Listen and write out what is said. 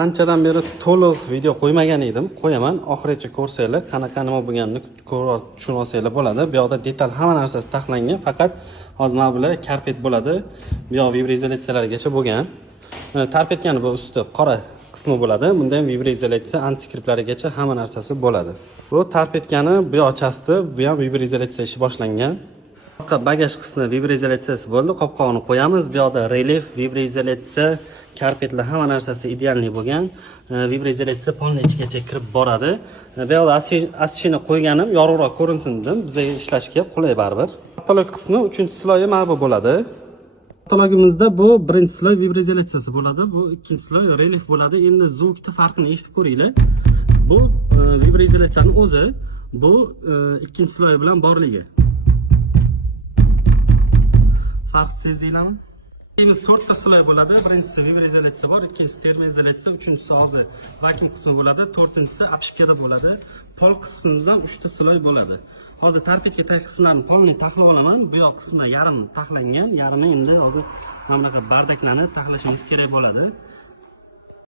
Anchadan beri to'liq video qo'ymagan edim. Qo'yaman. Oxirigacha ko'rsanglar, qanaqa nima bo'lganini ko'rib tushunib olsanglar bo'ladi. Bu yoqda detal hamma narsasi taxlangan. Faqat hozir mana bular karpet bo'ladi. Bu yoq vibroizolyatsiyalargacha bo'lgan. Tarpetkani bu usti qora qismi bo'ladi. Bunda ham vibroizolyatsiya, antikriplarigacha hamma narsasi bo'ladi. Bu tarpetkani bu yoqchasida, bu ham vibroizolyatsiya ishi boshlangan. Bagaj qismi vibroizolyatsiyasi bo'ldi. Qopqog'ini qo'yamiz. Bu yoqda relief, vibroizolyatsiya, karpetlar hamma narsasi idealniy bo'lgan. Vibroizolyatsiya polni ichigacha kirib boradi. Bu yoqda astishini qo'yganim yorug'roq ko'rinsin dedim. Bizga ishlashga qulay baribir. Patolog qismi 3-sloyi mana bu bo'ladi. Patologimizda bu birinchi sloy vibroizolyatsiyasi bo'ladi. Bu ikkinchi sloy relief bo'ladi. Endi zvukni farqini eshitib ko'ringlar. Bu vibroizolyatsiyaning o'zi, bu ikkinchi sloy bilan borligi. Farq sezinglarmi? Biz 4 ta sloy bo'ladi. Birinchisi vibroizolyatsiya bor, ikkinchisi termoizolyatsiya, uchinchisi hozir vakuum qismi bo'ladi, to'rtinchisi apshikada bo'ladi. Pol qismimizdan 3 ta sloy bo'ladi. Hozir tarpetga tag qismlarni polni taxlab olaman. Bu yoq qismi yarim taxlangan, yarmi endi hozir mana bunaqa bardaklarni taxlashimiz kerak bo'ladi.